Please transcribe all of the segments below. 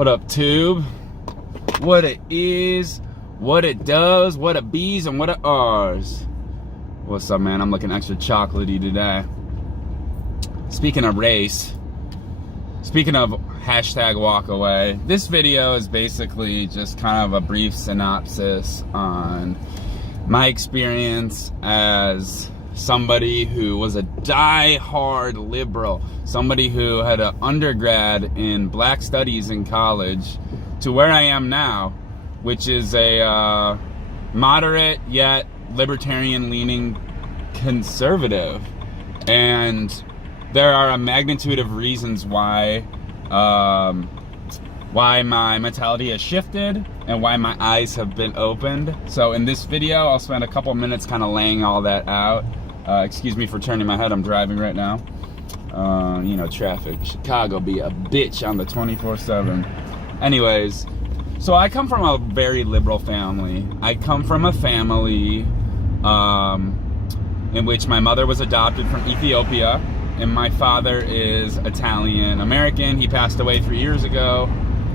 What up, Tube? What it is, what it does, what it bees, and what it R's. What's up, man? I'm looking extra chocolatey today. Speaking of race, speaking of hashtag WalkAway, this video is basically just kind of a brief synopsis on my experience as somebody who was a die-hard liberal, somebody who had an undergrad in black studies in college, to where I am now, which is a moderate yet libertarian-leaning conservative. And there are a magnitude of reasons why my mentality has shifted and why my eyes have been opened. So in this video, I'll spend a couple minutes kind of laying all that out. Excuse me for turning my head, I'm driving right now. You know, traffic, Chicago be a bitch on the 24/7. Anyways, so I come from a very liberal family. I come from a family in which my mother was adopted from Ethiopia, and my father is Italian American. He passed away 3 years ago,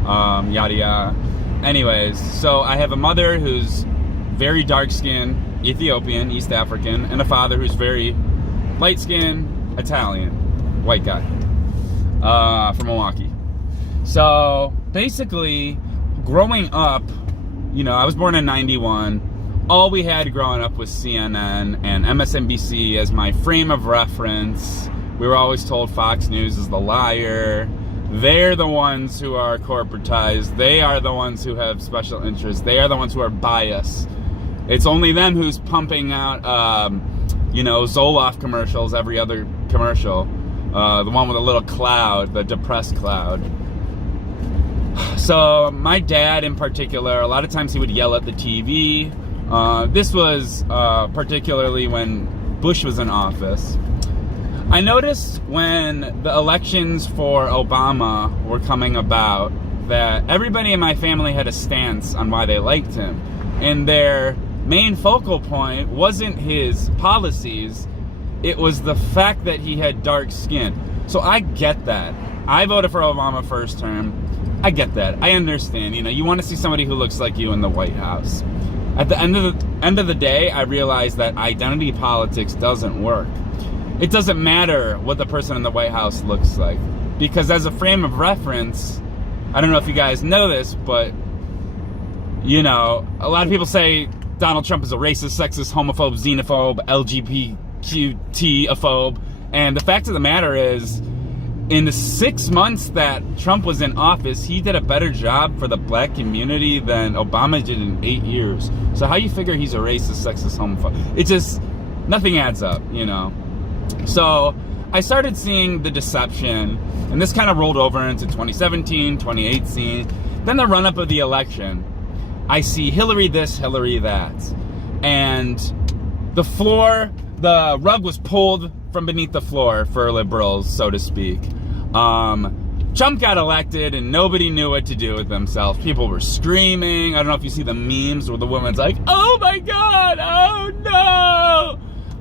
yada yada. Anyways, so I have a mother who's very dark-skinned, Ethiopian, East African, and a father who's very light-skinned, Italian, white guy, from Milwaukee. So basically, growing up, you know, I was born in '91. All we had growing up was CNN and MSNBC as my frame of reference. We were always told Fox News is the liar. They're the ones who are corporatized. They are the ones who have special interests. They are the ones who are biased. It's only them who's pumping out, you know, Zoloft commercials, every other commercial. The one with a little cloud, the depressed cloud. So my dad in particular, a lot of times he would yell at the TV. This was particularly when Bush was in office. I noticed when the elections for Obama were coming about that everybody in my family had a stance on why they liked him. And their main focal point wasn't his policies, it was the fact that he had dark skin. So I get that. I voted for Obama first term. I get that. I understand. You know, you want to see somebody who looks like you in the White House. At the end of the day, I realized that identity politics doesn't work. It doesn't matter what the person in the White House looks like, because as a frame of reference, I don't know if you guys know this, but you know, a lot of people say Donald Trump is a racist, sexist, homophobe, xenophobe, LGBTQT-ophobe, and the fact of the matter is, in the 6 months that Trump was in office, he did a better job for the black community than Obama did in 8 years. So how you figure he's a racist, sexist, homophobe? It just, nothing adds up, you know? So I started seeing the deception, and this kind of rolled over into 2017, 2018, then the run-up of the election. I see Hillary this, Hillary that. And the rug was pulled from beneath the floor for liberals, so to speak. Trump got elected and nobody knew what to do with themselves. People were screaming. I don't know if you see the memes where the woman's like, oh my God, oh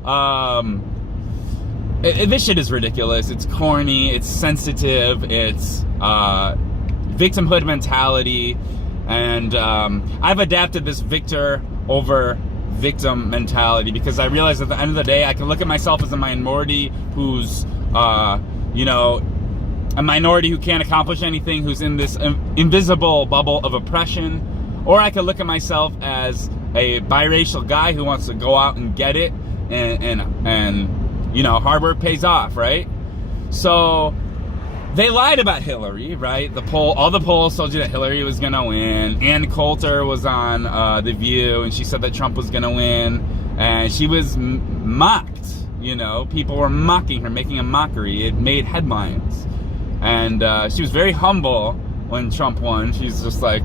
no. This shit is ridiculous. It's corny, it's sensitive, it's victimhood mentality. And I've adapted this victor over victim mentality because I realize at the end of the day I can look at myself as a minority who's you know, a minority who can't accomplish anything, who's in this invisible bubble of oppression, or I can look at myself as a biracial guy who wants to go out and get it, and you know, hard work pays off, right? So they lied about Hillary, right? All the polls told you that Hillary was gonna win. Ann Coulter was on The View, and she said that Trump was gonna win, and she was mocked. You know, people were mocking her, making a mockery. It made headlines, and she was very humble when Trump won. She's just like,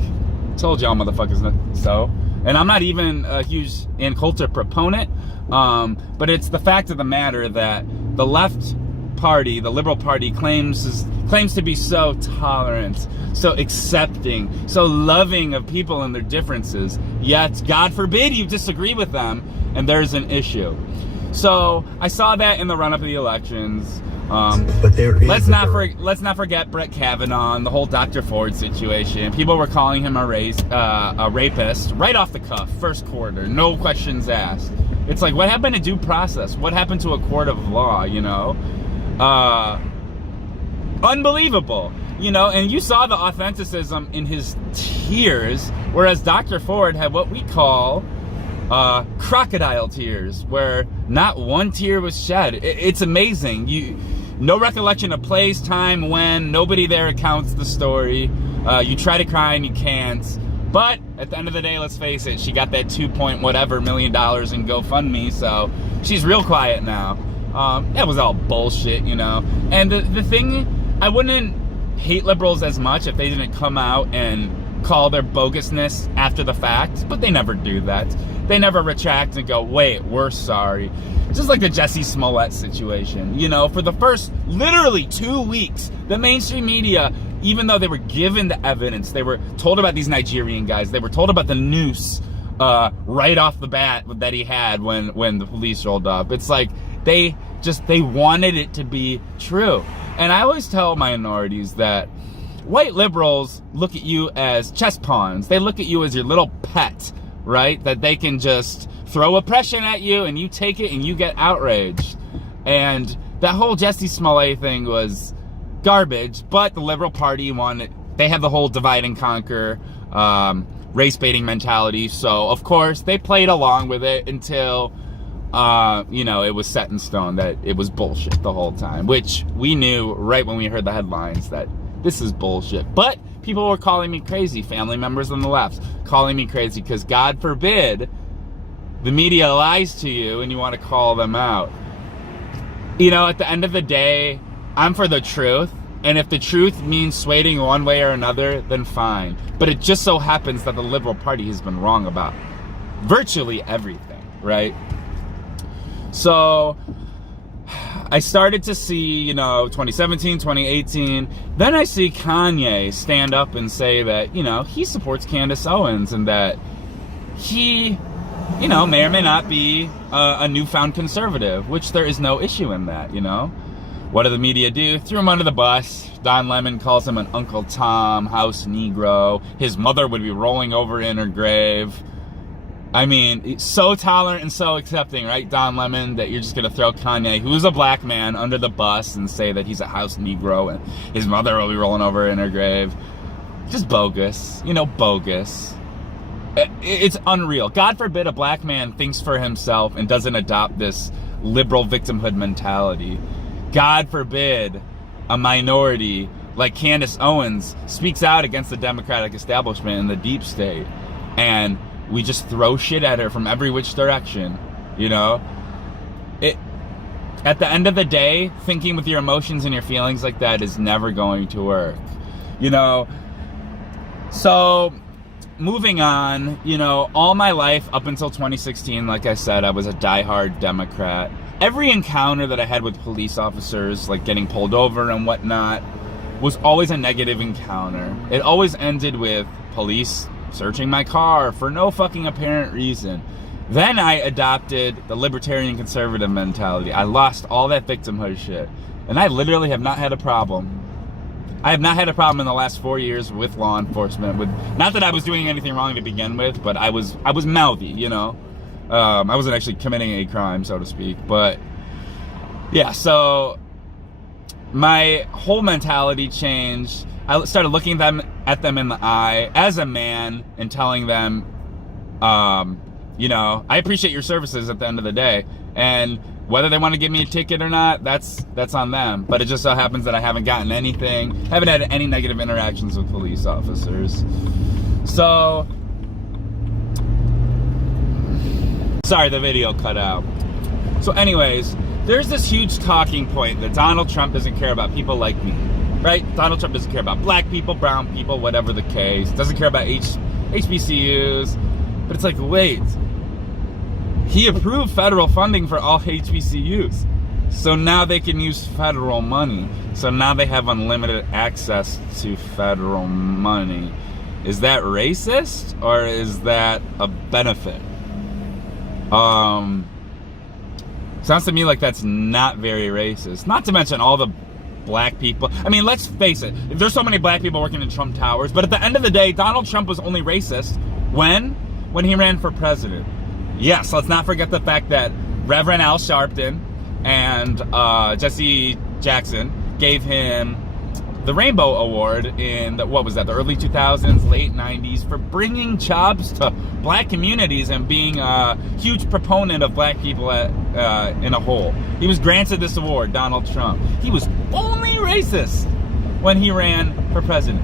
"Told y'all, motherfuckers." So, and I'm not even a huge Ann Coulter proponent, but it's the fact of the matter that the left party, the Liberal Party, claims to be so tolerant, so accepting, so loving of people and their differences, yet God forbid you disagree with them and there's an issue. So I saw that in the run-up of the elections. But let's not forget Brett Kavanaugh and the whole Dr. Ford situation. People were calling him a rapist right off the cuff, first quarter, no questions asked. It's like, what happened to due process? What happened to a court of law? You know, unbelievable. You know, and you saw the authenticism in his tears, whereas Dr. Ford had what we call crocodile tears, where not one tear was shed. It's amazing. No recollection of place, time, when. Nobody there accounts the story. You try to cry and you can't. But at the end of the day, let's face it, she got that $2 whatever million in GoFundMe, so she's real quiet now. That was all bullshit, you know. And the thing, I wouldn't hate liberals as much if they didn't come out and call their bogusness after the fact, but they never do that. They never retract and go, wait, we're sorry. Just like the Jussie Smollett situation. You know, for the first literally 2 weeks, the mainstream media, even though they were given the evidence, they were told about these Nigerian guys, they were told about the noose right off the bat that he had when the police rolled up. It's like they wanted it to be true. And I always tell minorities that white liberals look at you as chess pawns. They look at you as your little pet, right? That they can just throw oppression at you and you take it and you get outraged. And that whole Jussie Smollett thing was garbage, but the Liberal Party wanted, they have the whole divide and conquer, race baiting mentality. So of course they played along with it until you know, it was set in stone that it was bullshit the whole time, which we knew right when we heard the headlines that this is bullshit. But people were calling me crazy, family members on the left calling me crazy, because God forbid the media lies to you and you want to call them out. You know, at the end of the day, I'm for the truth, and if the truth means swaying one way or another, then fine. But it just so happens that the Liberal Party has been wrong about virtually everything, right? So I started to see, you know, 2017, 2018, then I see Kanye stand up and say that, you know, he supports Candace Owens and that he, you know, may or may not be a newfound conservative, which there is no issue in that, you know. What did the media do? Threw him under the bus. Don Lemon calls him an Uncle Tom, house Negro. His mother would be rolling over in her grave. I mean, so tolerant and so accepting, right, Don Lemon, that you're just going to throw Kanye, who's a black man, under the bus and say that he's a house Negro and his mother will be rolling over in her grave. Just bogus. You know, bogus. It's unreal. God forbid a black man thinks for himself and doesn't adopt this liberal victimhood mentality. God forbid a minority like Candace Owens speaks out against the Democratic establishment and the deep state, and we just throw shit at her from every which direction, you know? At the end of the day, thinking with your emotions and your feelings like that is never going to work, you know? So, moving on, you know, all my life up until 2016, like I said, I was a diehard Democrat. Every encounter that I had with police officers, like getting pulled over and whatnot, was always a negative encounter. It always ended with police searching my car for no fucking apparent reason. Then I adopted the libertarian conservative mentality. I lost all that victimhood shit. And I literally have not had a problem. I have not had a problem in the last 4 years with law enforcement. With, not that I was doing anything wrong to begin with, but I was mouthy, you know. I wasn't actually committing a crime, so to speak. But yeah, so my whole mentality changed. I started looking at them in the eye as a man and telling them, you know, I appreciate your services at the end of the day. And whether they want to give me a ticket or not, that's on them. But it just so happens that I haven't gotten anything, haven't had any negative interactions with police officers. So, sorry, the video cut out. So anyways, there's this huge talking point that Donald Trump doesn't care about people like me, right? Donald Trump doesn't care about black people, brown people, whatever the case. Doesn't care about HBCUs. But it's like, wait, he approved federal funding for all HBCUs. So now they can use federal money. So now they have unlimited access to federal money. Is that racist or is that a benefit? Sounds to me like that's not very racist. Not to mention all the black people. I mean, let's face it. There's so many black people working in Trump Towers, but at the end of the day, Donald Trump was only racist when he ran for president. Yes, let's not forget the fact that Reverend Al Sharpton and Jesse Jackson gave him the Rainbow Award in the early 2000s, late 90s for bringing jobs to black communities and being a huge proponent of black people in a whole. He was granted this award, Donald Trump. He was only racist when he ran for president.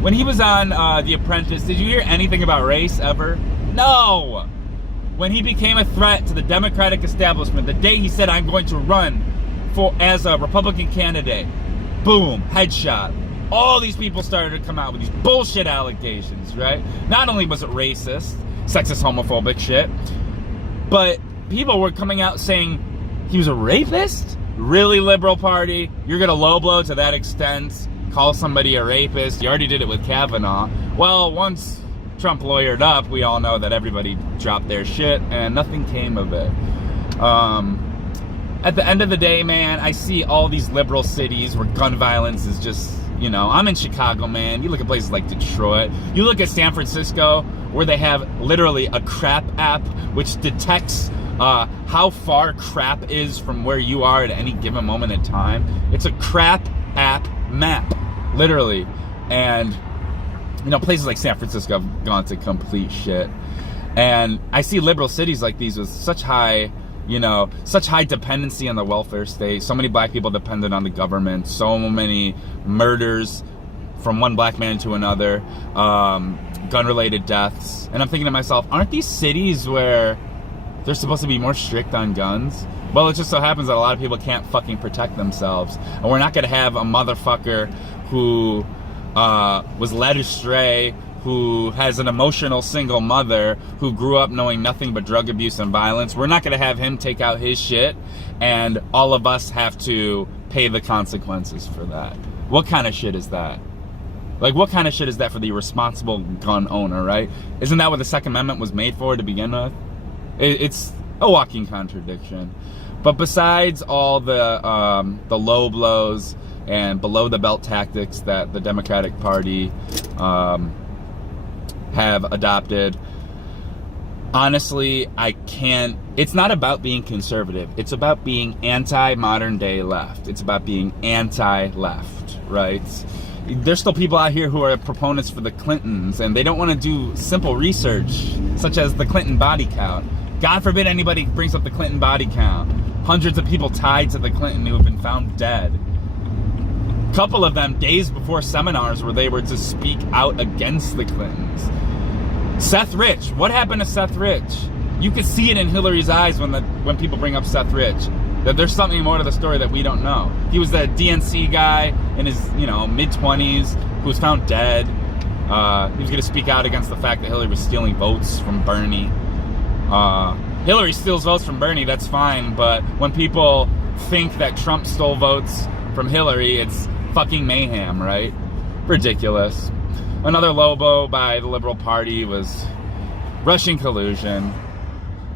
When he was on The Apprentice, did you hear anything about race ever? No! When he became a threat to the Democratic establishment, the day he said, I'm going to run as a Republican candidate, boom, headshot. All these people started to come out with these bullshit allegations, right? Not only was it racist, sexist, homophobic shit, but people were coming out saying he was a rapist? Really, liberal party? You're gonna low blow to that extent? Call somebody a rapist? You already did it with Kavanaugh. Well, once Trump lawyered up, we all know that everybody dropped their shit and nothing came of it. At the end of the day, man, I see all these liberal cities where gun violence is just, I'm in Chicago, man. You look at places like Detroit. You look at San Francisco, where they have literally a crap app which detects how far crap is from where you are at any given moment in time. It's a crap app map, literally. And, places like San Francisco have gone to complete shit. And I see liberal cities like these with such high dependency on the welfare state, so many black people dependent on the government, so many murders from one black man to another, gun-related deaths. And I'm thinking to myself, aren't these cities where they're supposed to be more strict on guns? Well, it just so happens that a lot of people can't fucking protect themselves. And we're not going to have a motherfucker who was led astray, who has an emotional single mother who grew up knowing nothing but drug abuse and violence. We're not going to have him take out his shit and all of us have to pay the consequences for that. What kind of shit is that? Like, what kind of shit is that for the responsible gun owner, right? Isn't that what the Second Amendment was made for to begin with? It's a walking contradiction. But besides all the low blows and below the belt tactics that the Democratic Party have adopted, honestly, it's not about being conservative. It's about being anti-modern day left. It's about being anti-left, right? There's still people out here who are proponents for the Clintons, and they don't want to do simple research, such as the Clinton body count. God forbid anybody brings up the Clinton body count. Hundreds of people tied to the Clinton who have been found dead. A couple of them days before seminars where they were to speak out against the Clintons. Seth Rich. What happened to Seth Rich? You could see it in Hillary's eyes when people bring up Seth Rich, that there's something more to the story that we don't know. He was the DNC guy in his mid-20s who was found dead. He was going to speak out against the fact that Hillary was stealing votes from Bernie. Hillary steals votes from Bernie, that's fine, but when people think that Trump stole votes from Hillary, it's fucking mayhem, right? Ridiculous. Another low blow by the Liberal Party was Russian collusion.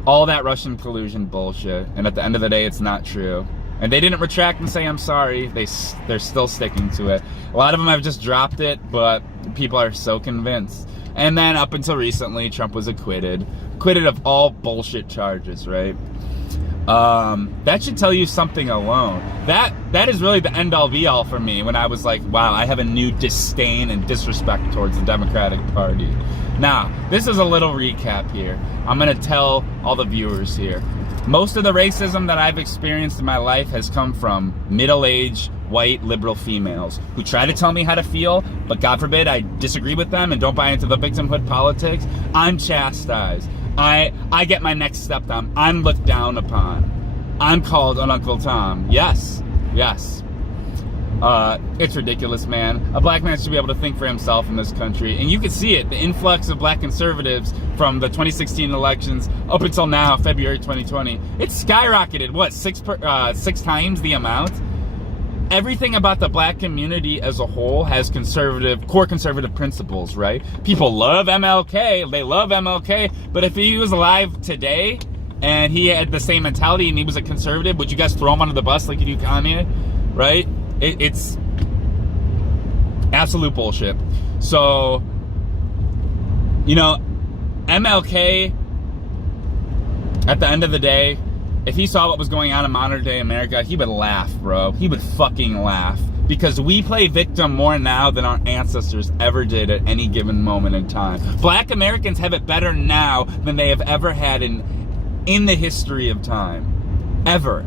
All that Russian collusion bullshit. And at the end of the day, it's not true. And they didn't retract and say, I'm sorry. They're still sticking to it. A lot of them have just dropped it, but people are so convinced. And then up until recently, Trump was acquitted. Acquitted of all bullshit charges, right? That should tell you something alone. That is really the end-all be-all for me when I was like, wow, I have a new disdain and disrespect towards the Democratic Party. Now, this is a little recap here. I'm going to tell all the viewers here. Most of the racism that I've experienced in my life has come from middle-aged, white, liberal females who try to tell me how to feel, but God forbid I disagree with them and don't buy into the victimhood politics. I'm chastised. I get my neck stepped on. I'm looked down upon. I'm called an Uncle Tom. Yes. It's ridiculous, man. A black man should be able to think for himself in this country. And you can see it, the influx of black conservatives from the 2016 elections up until now, February 2020. It's skyrocketed, what, six times the amount? Everything about the black community as a whole has core conservative principles, right? People love MLK, they love MLK, but if he was alive today and he had the same mentality and he was a conservative, would you guys throw him under the bus like you do Kanye? Right? It's absolute bullshit. So, you know, MLK, at the end of the day, if he saw what was going on in modern day America, he would laugh, bro. He would fucking laugh. Because we play victim more now than our ancestors ever did at any given moment in time. Black Americans have it better now than they have ever had in the history of time. Ever.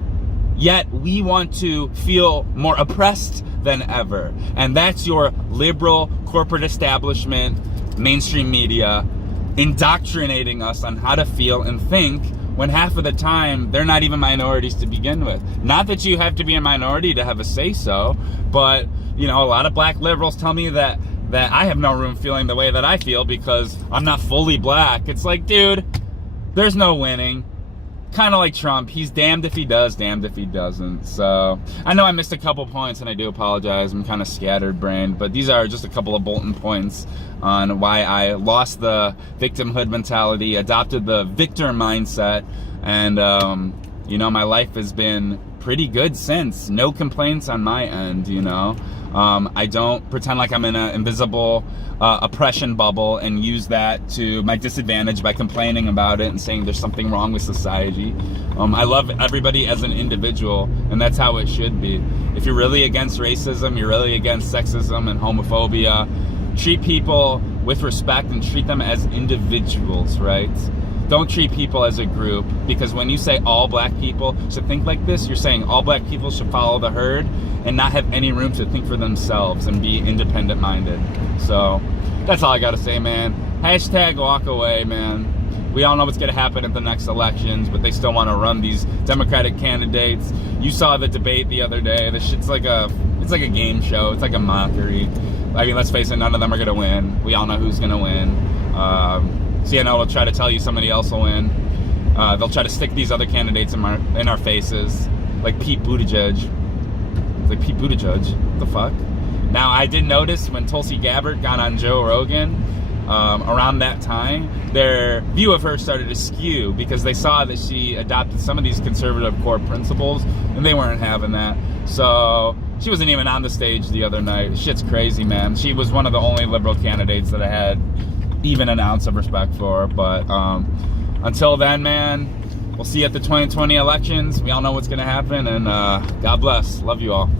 Yet we want to feel more oppressed than ever. And that's your liberal corporate establishment, mainstream media, indoctrinating us on how to feel and think, when half of the time they're not even minorities to begin with. Not that you have to be a minority to have a say-so, but you know, a lot of black liberals tell me that I have no room feeling the way that I feel because I'm not fully black. It's like, dude, there's no winning. Kind of like Trump, he's damned if he does, damned if he doesn't. So I know I missed a couple points and I do apologize. I'm kind of scattered-brained, but these are just a couple of bulletin points on why I lost the victimhood mentality, adopted the victor mindset, and you know, my life has been pretty good since. No complaints on my end, you know. I don't pretend like I'm in an invisible oppression bubble and use that to my disadvantage by complaining about it and saying there's something wrong with society. I love everybody as an individual, and that's how it should be. If you're really against racism, you're really against sexism and homophobia, treat people with respect and treat them as individuals, right? Don't treat people as a group, because when you say all black people should think like this, you're saying all black people should follow the herd and not have any room to think for themselves and be independent minded. So that's all I gotta say, man. Hashtag walk away, man. We all know what's gonna happen at the next elections, but they still wanna run these Democratic candidates. You saw the debate the other day. This shit's like it's like a game show. It's like a mockery. I mean, let's face it, none of them are gonna win. We all know who's gonna win. CNN will try to tell you somebody else will win. They'll try to stick these other candidates in our faces, like Pete Buttigieg. It's like Pete Buttigieg. What the fuck? Now, I did notice when Tulsi Gabbard got on Joe Rogan, around that time, their view of her started to skew because they saw that she adopted some of these conservative core principles, and they weren't having that. So she wasn't even on the stage the other night. Shit's crazy, man. She was one of the only liberal candidates that I had even an ounce of respect for. But until then, man, we'll see you at the 2020 elections. We all know what's gonna happen, and God bless. Love you all.